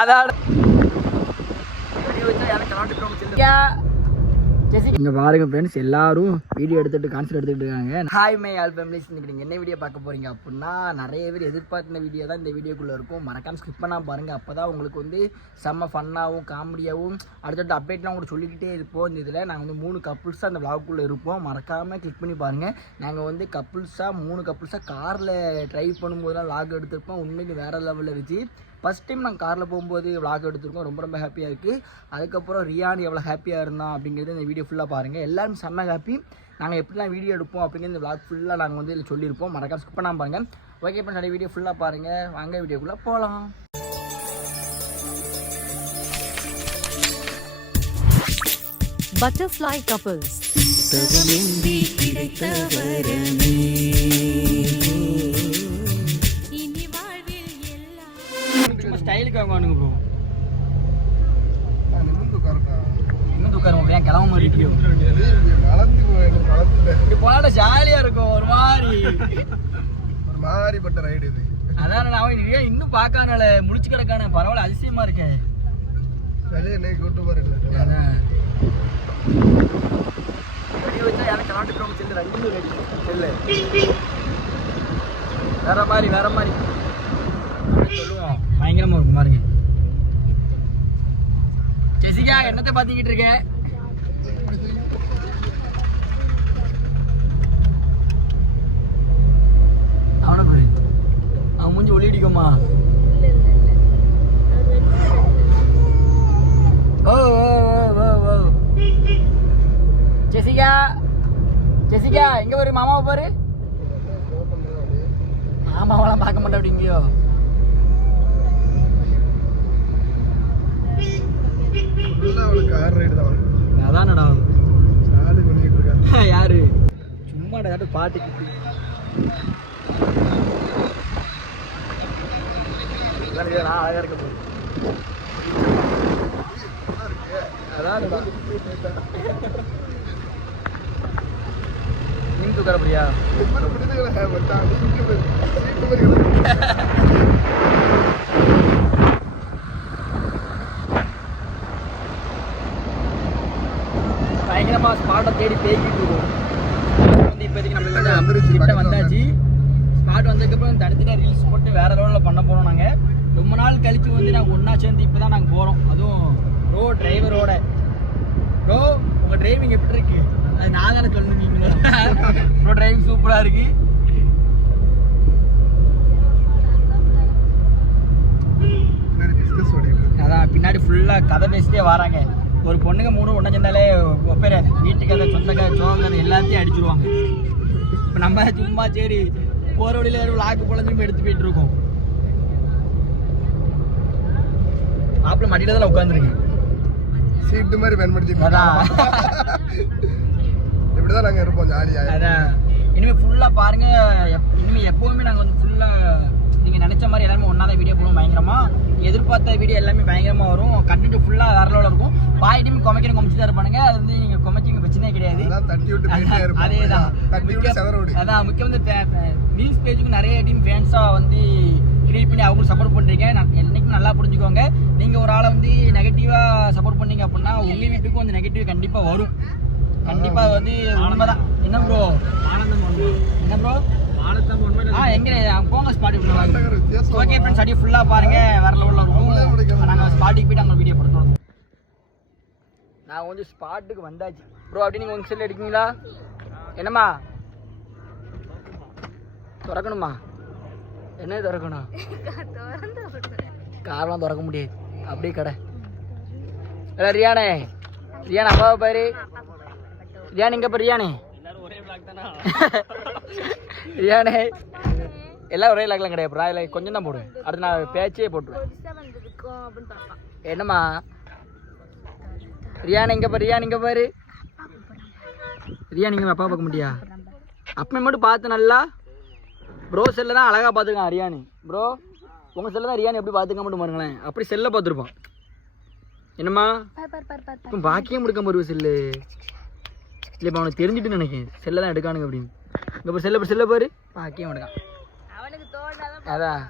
அதான். இங்க பாருங்க ஃப்ரெண்ட்ஸ் எல்லாரும் வீடியோ எடுத்துட்டு கான்சர்ட் எடுத்துட்டு இருக்காங்க. ஹாய் மை ஆல் ஃபேமிலிஸ் இன்னைக்கு நீங்க என்ன வீடியோ பார்க்க போறீங்க அப்படின்னா நிறைய பேர் எதிர்பார்த்த வீடியோ தான் இந்த வீடியோக்குள்ள இருக்கும். மறக்காம ஸ்கிப் பண்ணா பாருங்க. அப்பதான் உங்களுக்கு வந்து செம்ம ஃபன்னாகவும் காமெடியாகவும் அடுத்தடுத்த அப்டேட்லாம் உங்களுக்கு சொல்லிக்கிட்டே இருப்போம். இந்த இதில் நாங்கள் வந்து மூணு கப்புள்ஸாக அந்த vlogக்குள்ள இருப்போம். மறக்காம கிளிக் பண்ணி பாருங்க. நாங்கள் வந்து கப்புள்ஸாக மூணு கப்புள்ஸாக காரில் ட்ரைவ் தான் விளாக் எடுத்திருப்போம். உண்மைக்கு வேற லெவலில் இருந்துச்சு ஃபஸ்ட் டைம் நாங்கள் காரில் போகும்போது vlog எடுத்திருக்கோம். ரொம்ப ரொம்ப ஹாப்பியாக இருக்குது அதுக்கப்புறம் ரியான் எவ்வளோ ஹாப்பியாக இருந்தான் அப்படிங்கிறது இந்த வீடியோ ஃபுல்லாக பாருங்கள் எல்லாரும் செம்ம ஹாப்பி நாங்கள் எப்படிலாம் வீடியோ எடுப்போம் அப்படிங்கிறது இந்த vlog ஃபுல்லாக நாங்கள் வந்து இதில் சொல்லியிருப்போம். மறக்காம ஸ்கிப் பண்ணாமல் பாருங்கள் ஓகே இப்போ நிறைய வீடியோ ஃபுல்லாக பாருங்கள் வாங்க வீடியோக்குள்ளே போகலாம் Butterfly couples. சும்மா ஸ்டைலுக்கு வாங்குவானுங்க ப்ரோ ஏன் கிளம்ப மாதிரி. இப்படி போனால் ஜாலியாக இருக்கும் ஒரு மாதிரி. ஒரு மாதிரிப்பட்ட ரைடு இது. அதான் அவன் ஏன் இன்னும் பார்க்கானால முடிச்சு கிடக்கான பரவாயில்ல அதிசயமா இருக்கேன் வெளியே இன்னைக்கு கூட்டு போறேன் எனக்கு நாட்டு ரெண்டு வெடி செல்லு வேற மாதிரி வேற மாதிரி. சொல்லுவோம் பயங்கரமா இருக்கும் பாருங்க. ஜெசிகா என்னத்தை பார்த்துக்கிட்டு இருக்க? அவனை பாரு. அவன் மூஞ்சி ஒளிடிக்குமா ஓ ஓ ஓ ஓ ஓ. ஜெசிகா ஜெசிகா எங்க பாரு மாமாவை பாரு. மாமாவெல்லாம் பார்க்க மாட்டேன் அப்படிங்கயோ கார் ரைடு தான். அதானடா. சாலி பண்ணிட்டு இருக்கா யாரு? சும்மா ஏதாட்டும் பாட்டு கிட்டு. நான் அழகா இருக்க போகுது அதான் நீங்க தூக்கறப்படியா இந்த மாதிரி விடுதுகளை வச்சான். நீங்க போய் சீட்டு மாதிரி கிடக்கு. பயங்கரமா ஸ்பாட்டை தேடி பேய்கிட்டு இருக்கோம். வந்து இப்போதைக்கு நம்ம வந்துருச்சு, கிட்ட வந்தாச்சு. ஸ்பாட் வந்ததுக்கப்புறம் தனித்தனியாக ரீல்ஸ் போட்டு வேற லெவலில் பண்ண போகிறோம் நாங்கள் ரொம்ப நாள் கழிச்சு வந்து நாங்கள் ஒன்றா சேர்ந்து இப்போ தான் நாங்கள் போகிறோம் அதுவும் ப்ரோ டிரைவரோட ப்ரோ உங்கள் டிரைவிங் எப்படி இருக்கு? அது நான் தானே சொல்லுவீங்க ப்ரோ டிரைவிங் சூப்பராக இருக்கு பின்னாடி discuss ஓடிட்டு இருக்கு. அதான் பின்னாடி ஃபுல்லாக கதை பேசிட்டே வராங்க. ஒரு பொண்ணுங்க மூணு ஒன்றா சேர்ந்தாலே ஒப்பேர வீட்டு கதை சொந்த கதை சோகம் கதை எல்லாத்தையும் அடிச்சிருவாங்க. இப்போ நம்ம சும்மா சரி போகிற வழியில் விளாக்கு பொழஞ்சும் எடுத்து போயிட்டு இருக்கோம். மாப்பிள்ள மடியில தான் உட்காந்துருக்கு சீட்டு மாதிரி. இருக்கான். இப்படிதான் நாங்க இருப்போம் ஜாலியா. அதான். இனிமேல் ஃபுல்லாக பாருங்க எப் இனிமேல் எப்போவுமே நாங்கள் வந்து ஃபுல்லாக நீங்கள் நினச்ச மாதிரி எல்லாமே ஒன்றா தான் வீடியோ போடுவோம் பயங்கரமாக எதிர்பார்த்த வீடியோ எல்லாமே பயங்கரமாக வரும். கண்டென்ட் ஃபுல்லாக வேற லெவலில் இருக்கும். பாய் டைம் கொமைக்கிற கொமைச்சு தான் இருப்பானுங்க. அது வந்து நீங்கள் கொமைச்சிங்க பிரச்சனையே கிடையாது. விட்டு போயிட்டே அதான், முக்கியம் வந்து ரீல்ஸ் பேஜுக்கு நிறைய டீம் ஃபேன்ஸாக வந்து கிரியேட் பண்ணி அவங்களுக்கு சப்போர்ட் பண்ணுறீங்க நான் என்னைக்கும் நல்லா புரிஞ்சுக்கோங்க. நீங்கள் ஒரு ஆளை வந்து நெகட்டிவாக சப்போர்ட் பண்ணீங்க அப்படின்னா உங்கள் வீட்டுக்கும் வந்து நெகட்டிவ் கண்டிப்பாக வரும். கண்டிப்பாக வந்து உண்மைதான். என்ன ப்ரோ என்ன ப்ரோ ஆ எங்கே போங்க வித்தியாசம் ஓகே ஃப்ரெண்ட்ஸ் அடி ஃபுல்லாக பாருங்க. வேற லெவலில் நம்மளே இருக்கும். நாங்கள் ஸ்பாட்டுக்கு போயிட்டு அங்கே வீடியோ போடுறோம். நான் வந்து ஸ்பாட்டுக்கு வந்தாச்சு. ப்ரோ அப்படி நீங்கள் உங்கள் செல் எடுக்கீங்களா? என்னம்மா? திறக்கணுமா? என்ன திறக்கணும்? காரெலாம் திறக்க முடியாது. அப்படியே கடை. இல்லை ரியானே. ரியான் அப்பாவை பாரு. ரியான் இங்கே பாரு ரியானே. ரியானே. எல்லாம் ஒரே லாக்லாம் கிடையாது ப்ரா இல்லை கொஞ்சம் தான் போடுவேன் அடுத்து நான் பேச்சே போட்டுருவேன். என்னம்மா? ரியான் இங்கே பாரு ரியான் இங்கே பாரு? ரியான் இங்கே அப்பா பார்க்க முடியா? அப்பமே மட்டும் பார்த்து நல்லா ப்ரோ செல்ல தான் அழகாக பார்த்துருக்கான் ரியானு. ப்ரோ உங்கள் செல்ல தான் ரியான் எப்படி பார்த்துக்க மட்டும் பாருங்களேன். அப்படி செல்ல பார்த்துருப்பான். என்னம்மா? இப்போ பாக்கியே முடிக்க முடியும் செல்லு இல்லை இப்போ அவனுக்கு தெரிஞ்சுட்டு நினைக்கிறேன். செல்ல தான் எடுக்கானுங்க அப்படின்னு. இங்கே செல்ல செல்ல பாரு பாக்கியே எடுக்கான் அதான்.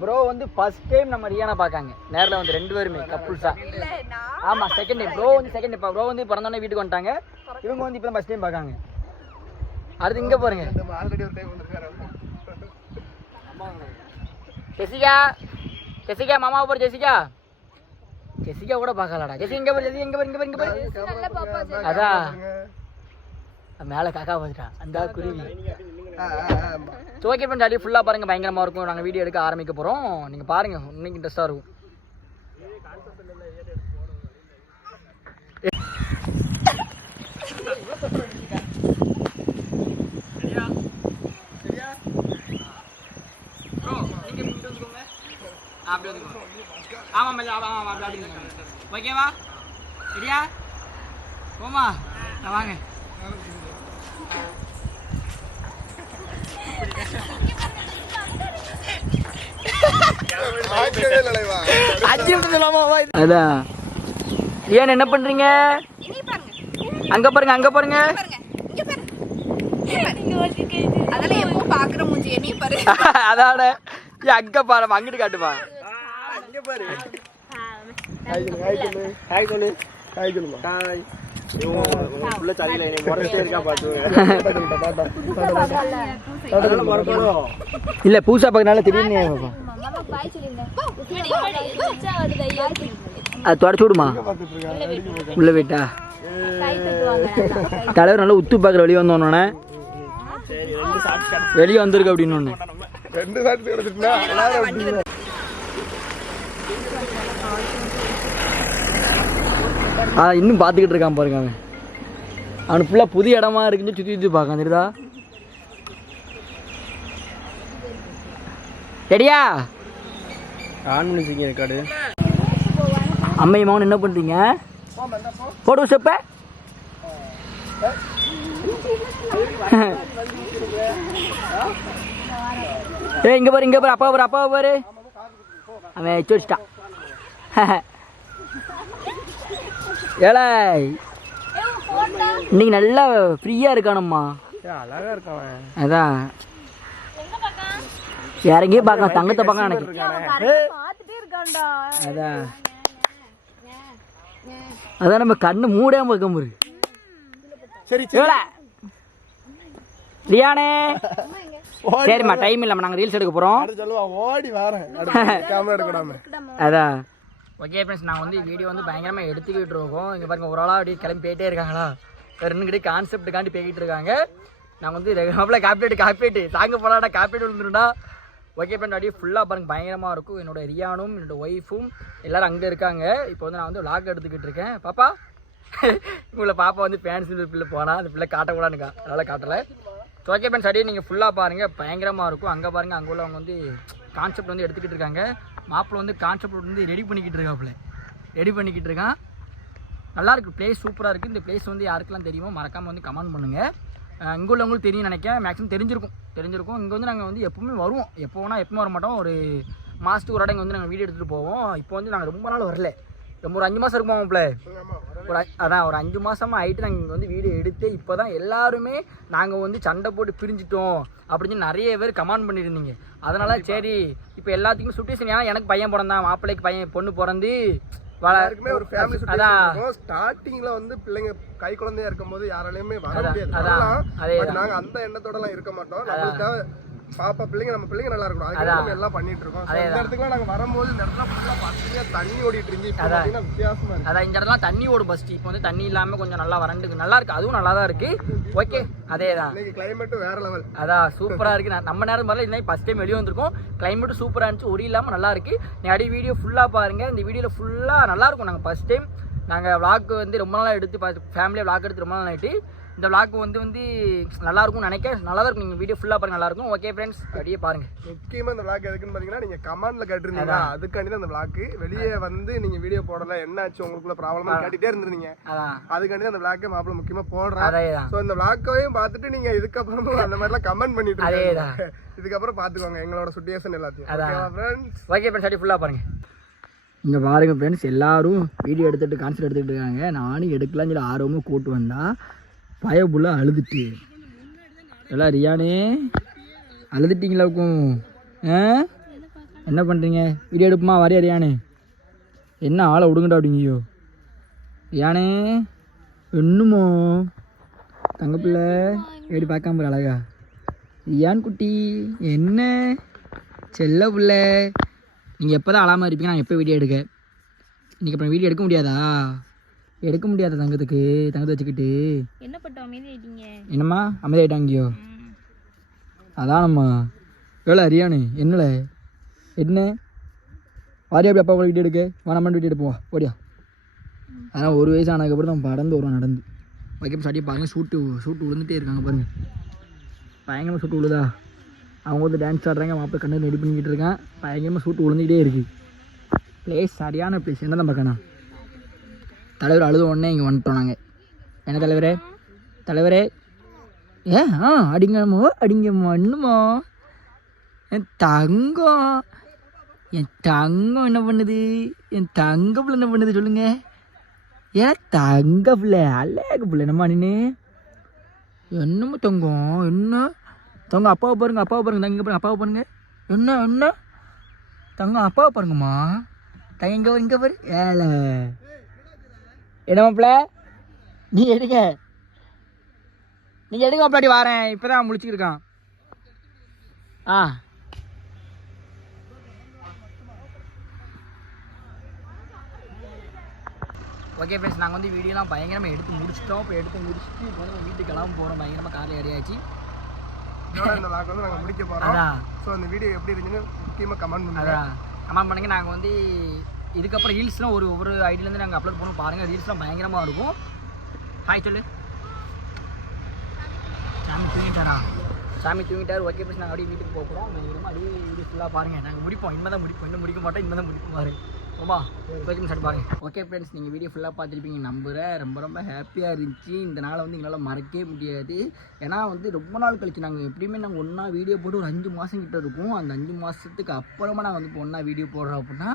ப்ரோ வந்து ஃபர்ஸ்ட் டைம் நம்ம ரியானா பார்க்காங்க. நேரில் வந்து ரெண்டு பேருமே கப்புள்ஸா ஆமாம் செகண்ட் டைம் ப்ரோ வந்து செகண்ட் டைம் ப்ரோ வந்து பிறந்தோடனே வீட்டுக்கு வந்துட்டாங்க. இவங்க வந்து இப்போ தான் ஃபஸ்ட் டைம் பார்க்காங்க. அடுத்து இங்கே பாருங்க. நம்ம ஆல்ரெடி ஒரு டைம் வந்திருக்காரு ஜெசிகா ஜெசிகா மாமா போற ஜெசிகா. ஜெசிகா கூட பார்க்கலடா. ஜெசி எங்க போய் ஜெசி எங்க போய் இங்க போய் இங்க போய் அதான். மேல காக்கா வந்துட்டா. அந்த குருவி. ஓகே ஃப்ரெண்ட்ஸ் அப்படியே ஃபுல்லாக பாருங்க பயங்கரமா இருக்கும் நாங்கள் வீடியோ எடுக்க ஆரம்பிக்க போறோம் நீங்க பாருங்க இன்னைக்கு இன்ட்ரெஸ்டாக இருக்கும் அப்படி வந்துக்கோ ஆமாம் ஆமாம் அப்படி. ஓகேவா சரியா போமா வாங்க அதான் ஏன் என்ன பண்றீங்க அங்க பாருங்க அங்க பாருங்க ஏன் அங்க பாரு அங்கிட்டு சொல்லு. ஹாய் சொல்லு ஹாய் சொல்லுமா. ஹாய் இல்ல பூசா பார்க்கறனால திடீர்னு அது தொடச்சு விடுமா. உள்ள போயிட்டா தலைவர் நல்லா உத்து பார்க்குற வெளியே வந்தோன்னே வெளியே வந்திருக்கு அப்படின்னு ஒன்று ரெண்டு சாட்டு கிடச்சிட்டுனா எல்லாரும் அப்படி ஆ இன்னும் பார்த்துக்கிட்டு இருக்கான் பாருங்க அவன். அவனுக்கு ஃபுல்லாக புது இடமா இருக்குன்னு சுற்றி சுற்றி பார்க்கான் தெரியுதா? ரெடியா ஆன் பண்ணிச்சிங்க ரெக்கார்டு அம்மை மகன் என்ன பண்ணுறீங்க போட்டு செப்ப. ஏ இங்க பாரு இங்க பாரு அப்பா பாரு அப்பா பாரு. அவன் வச்சிட்டான் ஏழை இன்னைக்கு நல்லா ஃப்ரீயா இருக்கானம்மா. அழகா இருக்கான் அதான். இறங்கியே பார்க்கலாம் தங்கத்தை பார்க்க நினைக்கிறேன் அதான். அதான் நம்ம கண்ணு மூடாம இருக்க முடியும் சரி ரியானே. சரிம்மா டைம் இல்லைம்மா நாங்கள் ரீல்ஸ் எடுக்க போகிறோம் ஓடி வரேன். அடுத்து கேமரா எடுக்கடாம. அதான். ஓகே ஃப்ரெண்ட்ஸ் நாங்கள் வந்து வீடியோ வந்து பயங்கரமாக எடுத்துக்கிட்டு இருக்கோம். இங்கே பாருங்கள் ஒரு ஆளாக அப்படியே கிளம்பி போயிட்டே இருக்காங்களா? வேறு கான்செப்ட்டுக்காண்டி போய்கிட்டு இருக்காங்க. நாங்கள் வந்து ரெகுலரில் காப்பீட்டு காப்பீட்டு தாங்க போகலாடா காப்பீட்டு விழுந்துருடா ஓகே ஃப்ரெண்ட் அப்படியே ஃபுல்லாக பாருங்கள் பயங்கரமாக இருக்கும். என்னோட ரியானும் என்னோட ஒய்ஃபும் எல்லாரும் அங்கே இருக்காங்க. இப்போ வந்து நான் வந்து vlog எடுத்துக்கிட்டு இருக்கேன். பாப்பா உங்களை பாப்பா வந்து ஃபேன்ஸ் பிள்ளை போனால் அந்த பிள்ளை காட்டக்கூடாதுக்கா அதனால் காட்டலை. ஓகே ஃப்ரெண்ட்ஸ் அப்படியே நீங்கள் ஃபுல்லாக பாருங்கள் பயங்கரமாக இருக்கும். அங்கே பாருங்கள் அங்கே உள்ளவங்க வந்து கான்செப்ட் வந்து எடுத்துக்கிட்டு இருக்காங்க. மாப்பிள்ளை வந்து கான்செப்ட் வந்து ரெடி பண்ணிக்கிட்டு இருக்காப்புல ரெடி பண்ணிக்கிட்டு இருக்கான். நல்லாயிருக்கு பிளேஸ் சூப்பராக இருக்குது இந்த பிளேஸ் வந்து யாருக்கெல்லாம் தெரியுமோ மறக்காமல் வந்து கமெண்ட் பண்ணுங்கள் இங்கே உள்ளவங்களுக்கு தெரியும் நினைக்கிறேன். மேக்ஸிமம் தெரிஞ்சிருக்கும். தெரிஞ்சிருக்கும். இங்கே வந்து நாங்கள் வந்து எப்பவுமே வருவோம். எப்போ வேணால் எப்பவுமே வர மாட்டோம் ஒரு மாதத்துக்கு ஒரு இடம் இங்கே வந்து நாங்கள் வீடியோ எடுத்துகிட்டு போவோம். இப்போ வந்து நாங்கள் ரொம்ப நாள் வரல. ரொம்ப ஒரு அஞ்சு மாதம் இருக்குமா மாப்பிள்ள ஒரு அதான் ஒரு அஞ்சு மாசமா ஆயிட்டு நாங்கள் இங்கே வந்து வீடியோ எடுத்து இப்போ தான் எல்லாருமே நாங்கள் வந்து சண்டை போட்டு பிரிஞ்சிட்டோம் அப்படின்னு நிறைய பேர் கமெண்ட் பண்ணியிருந்தீங்க. அதனால சரி இப்போ எல்லாத்துக்குமே சுட்டேஷன் ஏன்னா எனக்கு பையன் பிறந்தான் மாப்பிள்ளைக்கு பையன் பொண்ணு பிறந்து வள எல்லாருக்குமே ஒரு ஃபேமிலி அதான். சுச்சுவேஷன் ஸ்டார்டிங்ல வந்து பிள்ளைங்க கை குழந்தையா இருக்கும்போது யாராலையுமே வர முடியாது. நாங்க அந்த எண்ணத்தோட எல்லாம் இருக்க மாட்டோம். நம்மளுக்காக பாப்பா பிள்ளைங்க நம்ம பிள்ளைங்க நல்லா இருக்கணும். அதுக்காக அதான். நம்ம எல்லாம் பண்ணிட்டு இருக்கோம் இந்த அதேதான். இடத்துக்குலாம் நாங்க வரும்போது இந்த இடத்துல ஃபுல்லா பாத்தீங்கன்னா தண்ணி ஓடிட்டு இருந்துச்சு இப்போ பாத்தீங்கன்னா வித்தியாசமா இருக்கு. அதான் இந்த இடம்லாம் தண்ணி ஓடும் பஸ்ட் இப்போ வந்து தண்ணி இல்லாமல் கொஞ்சம் நல்லா வறண்டுக்கு நல்லா இருக்கு. அதுவும் நல்லா தான் இருக்கு. ஓகே அதே தான் இன்னைக்கு கிளைமேட்டும் வேற லெவல் அதான் சூப்பராக இருக்கு. நம்ம நேரம் மாதிரில இன்னைக்கு ஃபஸ்ட் டைம் வெளியே வந்திருக்கோம். கிளைமேட்டும் சூப்பராக இருந்துச்சு. ஒடி இல்லாமல் நல்லா இருக்கு. நீ அடி வீடியோ ஃபுல்லாக பாருங்க. இந்த வீடியோவில் ஃபுல்லாக நல்லா இருக்கும். நாங்கள் ஃபஸ்ட் டைம் நாங்கள் vlog வந்து ரொம்ப நாளாக எடுத்து பார்த்து ஃபேமிலியாக vlog எடுத்து ரொம்ப நாள் ஆகிட்டு இந்த vlog வந்து வந்து நல்லா இருக்கும்னு நினைக்கிறேன். நல்லா தான் இருக்கும் நீங்கள் வீடியோ ஃபுல்லாக பாருங்க நல்லா இருக்கும் ஓகே ஃப்ரெண்ட்ஸ் அப்படியே பாருங்க. முக்கியமா இந்த vlog எதுக்குன்னு பாத்தீங்கன்னா நீங்க கமெண்ட்ல கேட்டிருந்தீங்களா அதுக்காண்டி தான் இந்த vlog. வெளியே வந்து நீங்க வீடியோ போடல என்ன ஆச்சு உங்களுக்குள்ள ப்ராப்ளமா கேட்டுட்டே இருந்திருந்தீங்க. அதுக்காண்டி தான் அந்த vlog மாப்பிள்ள முக்கியமா போடுறேன். அதே தான் சோ இந்த vlog-ஐயும் பார்த்துட்டு நீங்க இதுக்கப்புறமும் அந்த மாதிரிலாம் கமெண்ட் பண்ணிட்டு அதேதான். இருக்காங்க இதுக்கப்புறம் பாத்துக்கோங்க எங்களோட சுச்சுவேஷன் எல்லாத்தையும். அதான். ஓகேவா ஃப்ரெண்ட்ஸ் ஓகே ஃப்ரெண்ட்ஸ் அப்படியே ஃபுல்லாக பாருங்க. இங்கே பாருங்க ஃப்ரெண்ட்ஸ் எல்லாரும் வீடியோ எடுத்துகிட்டு கான்செப்ட் எடுத்துக்கிட்டு இருக்காங்க. நானும் எடுக்கலாம்னு சொல்லி ஆர்வமாக கூட்டு வந்தா. பயபுள்ள அழுதுட்டு. எல்லாம் ரியானே அழுதுட்டீங்களாக்கும் ஆ? என்ன பண்ணுறீங்க வீடியோ எடுப்புமா? வரையா ரியானே? என்ன ஆளை விடுங்கடா அப்படிங்கய்யோ. ரியானே என்னமோ? தங்கப்பிள்ள எப்படி பார்க்காம போற அழகா. ரியான் குட்டி என்ன? செல்ல பிள்ள. நீங்கள் எப்போ தான் அழாமல் இருப்பீங்க நான் எப்போ வீடியோ எடுக்க? இன்றைக்கி அப்புறம் வீடியோ எடுக்க முடியாதா? எடுக்க முடியாதா தங்கத்துக்கு தங்கத்தை வச்சுக்கிட்டு. என்ன பட்டோம் அமைதி ஆயிட்டீங்க என்னம்மா அமைதியாயிட்டாங்கியோ? அதானம்மா. எவ்வளோ அரியானு? என்னல? என்ன? வாரியா அப்படி அப்பா கூட வீடியோ எடுக்க? வேணாம வீடியோ எடுப்போம் ஓடியா. அதனால் ஒரு வயசு ஆனதுக்கப்புறம் நம்ம படந்து வரும் நடந்து. வைக்கம் சாட்டி பாருங்கள் ஷூட்டு ஷூட்டு விழுந்துட்டே இருக்காங்க பாருங்கள் பயங்கரமாக ஷூட்டு விழுதா அவங்க வந்து டான்ஸ் ஆடுறாங்க மாப்பிள்ளை கண்ணு ரெடி பண்ணிக்கிட்டு இருக்கான். பயங்கரமாக ஷூட்டு விழுந்துக்கிட்டே இருக்குது ப்ளேஸ் சரியான ப்ளேஸ் என்ன தான் பார்க்கணும்? தலைவர் அழுத உடனே இங்கே வந்துட்டோம் நாங்கள் என்ன தலைவரே? தலைவரே? ஏ ஆ அடிங்கம்மா அடிங்கம்மா இன்னுமா என் தங்கம். என் தங்கம் என்ன பண்ணுது? என் தங்க பிள்ளை என்ன பண்ணுது சொல்லுங்க. ஏன் தங்க பிள்ளை அழகு பிள்ளை என்னம்மா நின்று என்னம்மா தங்கம்? என்ன? தங்கம் அப்பாவை பாருங்க அப்பாவை பாருங்க தங்க பாருங்க அப்பாவை பாருங்க. என்ன என்ன? தங்கம் அப்பாவை பாருங்கம்மா. தங்க இங்கே இங்கே பாரு. ஏழை என்ன மாப்பிள்ள? நீ எடுங்க. நீங்கள் எடுங்க அப்படி வரேன். இப்போ தான் முழிச்சிருக்கான் ஆ. ஓகே ஃப்ரெண்ட்ஸ் நாங்கள் வந்து வீடியோலாம் பயங்கரமாக எடுத்து முடிச்சிட்டோம். இப்போ எடுத்து முடிச்சுட்டு இப்போ வந்து வீட்டுக்கு போகிறோம் பயங்கரமாக காரில் ஏறியாச்சு இந்த வந்து நாங்க முடிக்க போறோம். அதான். ஸோ அந்த வீடியோ எப்படி இருந்துச்சுன்னு முக்கியமா கமெண்ட் பண்ணுங்க. அதான். கமெண்ட் பண்ணுங்க. நாங்கள் வந்து இதுக்கப்புறம் ரீல்ஸ்லாம் ஒரு ஒவ்வொரு ஐடியிலேருந்து நாங்கள் அப்லோட் பண்ணோம் பாருங்கள் ரீல்ஸ்லாம் பயங்கரமாக இருக்கும். ஹாய் சொல்லு. சாமி தூங்கிட்டாரா? சாமி தூங்கிட்டார். ஓகே ப்ளஸ் நாங்கள் அப்படியே வீட்டுக்கு போக போகிறோம் பயங்கரமாக அப்படியே வீடியோ ஃபுல்லாக பாருங்கள் நாங்கள் முடிப்போம். இனிமே தான் முடிப்போம். இன்னும் முடிக்க மாட்டோம். இனிமே தான் முடிப்போம். பாரு. ஓமா கோச்சிங் சார் பாருங்க ஓகே ஃப்ரெண்ட்ஸ் நீங்கள் வீடியோ ஃபுல்லாக பார்த்துருப்பீங்க நம்புகிறேன் ரொம்ப ரொம்ப ஹாப்பியாக இருந்துச்சு. இந்த நாளை வந்து எங்களால் மறக்கவே முடியாது. ஏன்னா வந்து ரொம்ப நாள் கழிச்சு நாங்கள் எப்படியுமே நாங்கள் ஒன்றா வீடியோ போட்டு ஒரு அஞ்சு மாதம் கிட்ட இருக்கும். அந்த அஞ்சு மாதத்துக்கு அப்புறமா நாங்கள் வந்து இப்போ ஒன்றா வீடியோ போடுறோம் அப்படின்னா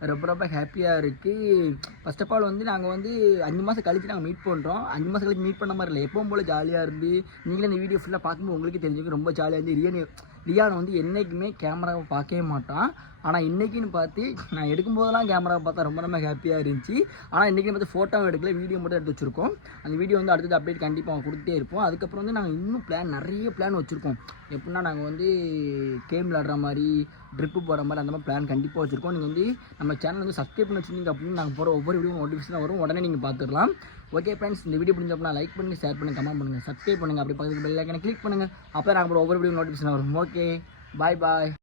ரொம்ப ரொம்ப ஹாப்பியாக இருக்குது ஃபர்ஸ்ட் ஆஃப் ஆல் வந்து நாங்கள் வந்து அஞ்சு மாதம் கழிச்சு நாங்கள் மீட் பண்ணுறோம் அஞ்சு மாதம் கழிச்சு மீட் பண்ண மாதிரி இல்லை. எப்பவும் போல் ஜாலியாக இருந்து நீங்களே இந்த வீடியோ ஃபுல்லாக பார்க்கும்போது உங்களுக்கே தெரிஞ்சுக்க ரொம்ப ஜாலியாக இருந்து ரியான் லியான் வந்து என்றைக்குமே கேமராவை பார்க்கவே மாட்டான். ஆனால் இன்றைக்கின்னு பார்த்து நான் எடுக்கும்போதெல்லாம் கேமராவை பார்த்தா ரொம்ப ரொம்ப ஹாப்பியாக இருந்துச்சு. ஆனால் இன்றைக்கி பார்த்து ஃபோட்டோவும் எடுக்கல வீடியோ மட்டும் எடுத்து வச்சுருக்கோம். அந்த வீடியோ வந்து அடுத்தது அப்டேட் கண்டிப்பாக அவங்க கொடுத்துட்டே இருப்போம். அதுக்கப்புறம் வந்து நாங்கள் இன்னும் பிளான் நிறைய பிளான் வச்சுருக்கோம். எப்படின்னா நாங்கள் வந்து கேம் விளாடுற மாதிரி ட்ரிப்பு போகிற மாதிரி அந்த மாதிரி பிளான் கண்டிப்பாக வச்சுருக்கோம். நீங்கள் வந்து நம்ம சேனல் வந்து சப்ஸ்கிரைப் பண்ணி வச்சுருந்தீங்க அப்படின்னு நாங்கள் போகிற ஒவ்வொரு வீடியோ நோட்டிஃபிகேஷன் வரும். உடனே நீங்கள் பார்த்துடலாம். ஓகே ஃப்ரெண்ட்ஸ் இந்த வீடியோ பிடிச்சப்பனா லைக் பண்ணுங்கள் ஷேர் பண்ணுங்கள் கமெண்ட் பண்ணுங்கள் சப்ஸ்கிரைப் பண்ணுங்கள் அப்படி பக்கத்துக்கு பெல் ஐக்கனை கிளிக் பண்ணுங்கள் அப்போ நாங்கள் அப்புறம் ஒவ்வொரு வீடியோ நோட்டிஃபிகேஷன் வரும். Okay bye bye